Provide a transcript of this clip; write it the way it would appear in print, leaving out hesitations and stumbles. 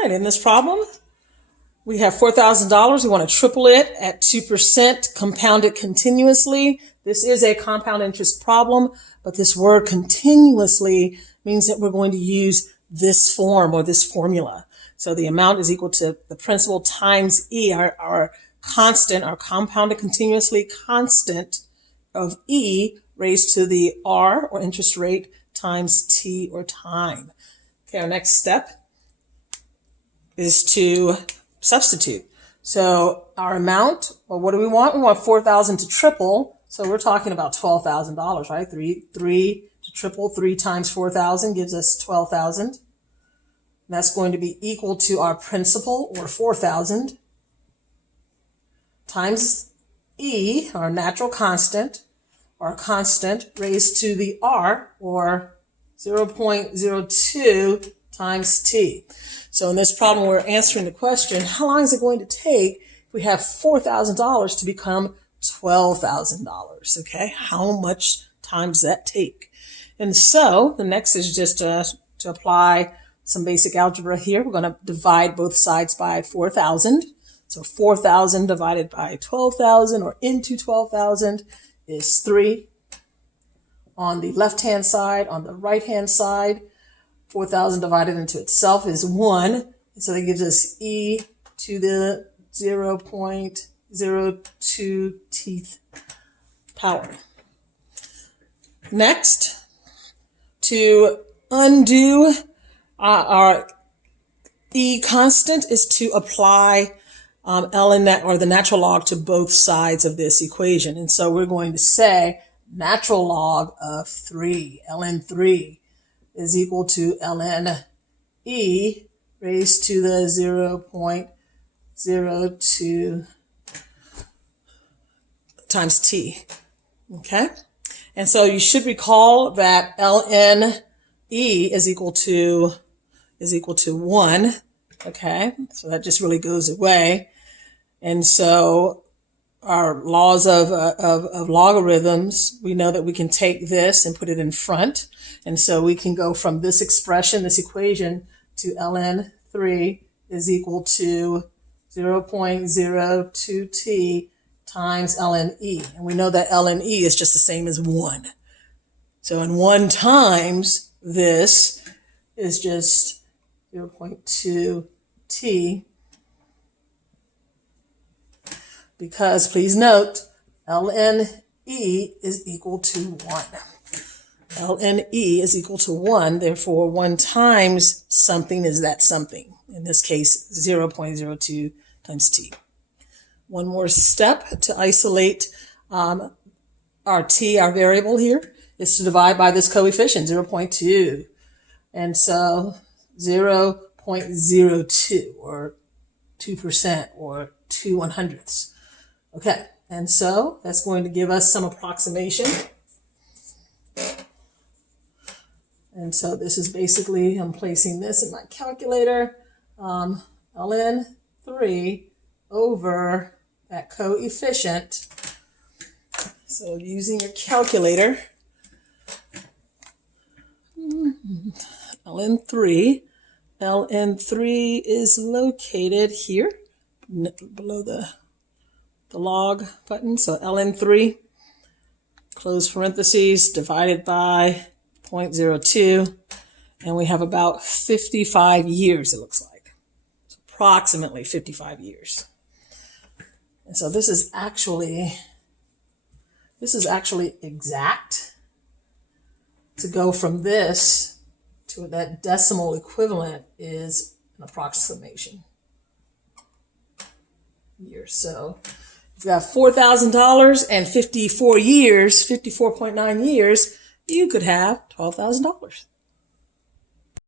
right, in this problem, we have $4,000. We want to triple it at 2%, compound it continuously. This is a compound interest problem, but this word continuously means that we're going to use this form or this formula. So the amount is equal to the principal times E, our constant, our compounded continuously constant of E raised to the R, or interest rate, times T, or time. Okay, our next step is to substitute. So our amount, well, what do we want? We want 4,000 to triple. So we're talking about $12,000, right? Three to triple, 3 times 4,000 gives us 12,000. That's going to be equal to our principal, or 4,000, times E, our natural constant, or constant raised to the R, or 0.02 times T. So in this problem, we're answering the question, how long is it going to take if we have $4,000 to become $12,000? Okay, how much time does that take? And so the next is just to apply some basic algebra here. We're going to divide both sides by 4,000. So 4,000 divided by 12,000, or into 12,000, is 3. On the left-hand side, on the right-hand side, 4,000 divided into itself is 1. So that gives us E to the 0.02 teeth power. Next, to undo our E constant is to apply ln net, or the natural log, to both sides of this equation. And so we're going to say natural log of 3, ln 3, is equal to ln E raised to the 0.02 times T. Okay? And so you should recall that ln E is equal to 1. Okay? So that just really goes away. And so our laws of logarithms, we know that we can take this and put it in front. And so we can go from this expression, this equation, to ln 3 is equal to 0.02t times ln E. And we know that ln E is just the same as 1. So in 1 times this is just 0.2t, because please note, ln E is equal to 1. ln E is equal to 1, therefore 1 times something is that something. In this case, 0.02 times t. One more step to isolate our t, our variable here, is to divide by this coefficient, 0.2. And so 0.02, or 2%, or 2/100ths. Okay, and so that's going to give us some approximation. And so this is basically, I'm placing this in my calculator, ln 3 over that coefficient. So using your calculator, ln 3 is located here below the log button. So ln 3, close parentheses, divided by 0.02, and we have about 55 years, it looks like. So approximately 55 years. And so this is actually exact. To go from this to that decimal equivalent is an approximation years. So you've got $4,000 and 54 years, 54.9 years, you could have $12,000.